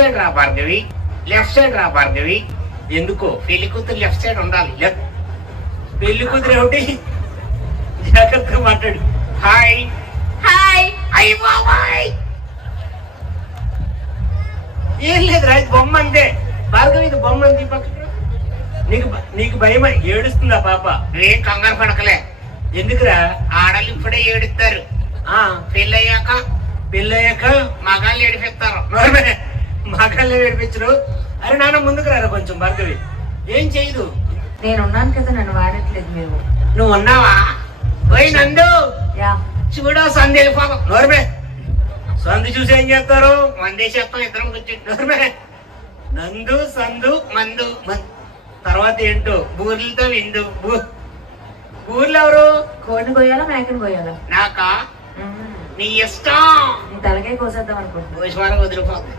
Side రా Bhargavi, left side రా భార్గవి. ఎందుకో పెళ్లి కూతురు లెఫ్ట్ సైడ్ ఉండాలి. పెళ్లి కూతురు ఏమిటి, జాగ్రత్తగా మాట్లాడు. Hi hi. అయ్యి బాబాయ్. ఏం లేదురా, ఇది బొమ్మ అంతే. భార్గవి ఇది బొమ్మ అంతే. పక్కన నీకు భయం, ఏడుస్తుందా పాప? ఏం కంగారు పడకలే. ఎందుకురా? ఆడలు ఇప్పుడే ఏడుస్తారు, పెళ్ళయ్యాక మగాళ్ళు ఏడిపిస్తారు. మగాళ్ళు ఏడిపించరు. అరే నాన్న ముందుకు రారా కొంచెం. భార్గవి ఏం చేయదు. నేను ఉన్నాను కదా, నన్ను వాడట్లేదు మీరు. నువ్వు ఉన్నావా? పోయి నందు యా చూడ సంధి వెళ్ళిపోతాం. నోరమే సంధి చూసి ఏం చేస్తారు? మందే చెప్తాం ఇద్దరం కూర్చుంటే. నోరమే నందు సందు మందు తర్వాత ఏంటో బూర్లతో విందు. బూర్లు ఎవరు? కోడిని కొయ్యాలా మేకని కొయ్యాలా? నాకా? నీ ఇష్టం. నీ తలకే కోసేద్దాం అనుకుంటున్నా. భోజనం వదిలిపోతుంది.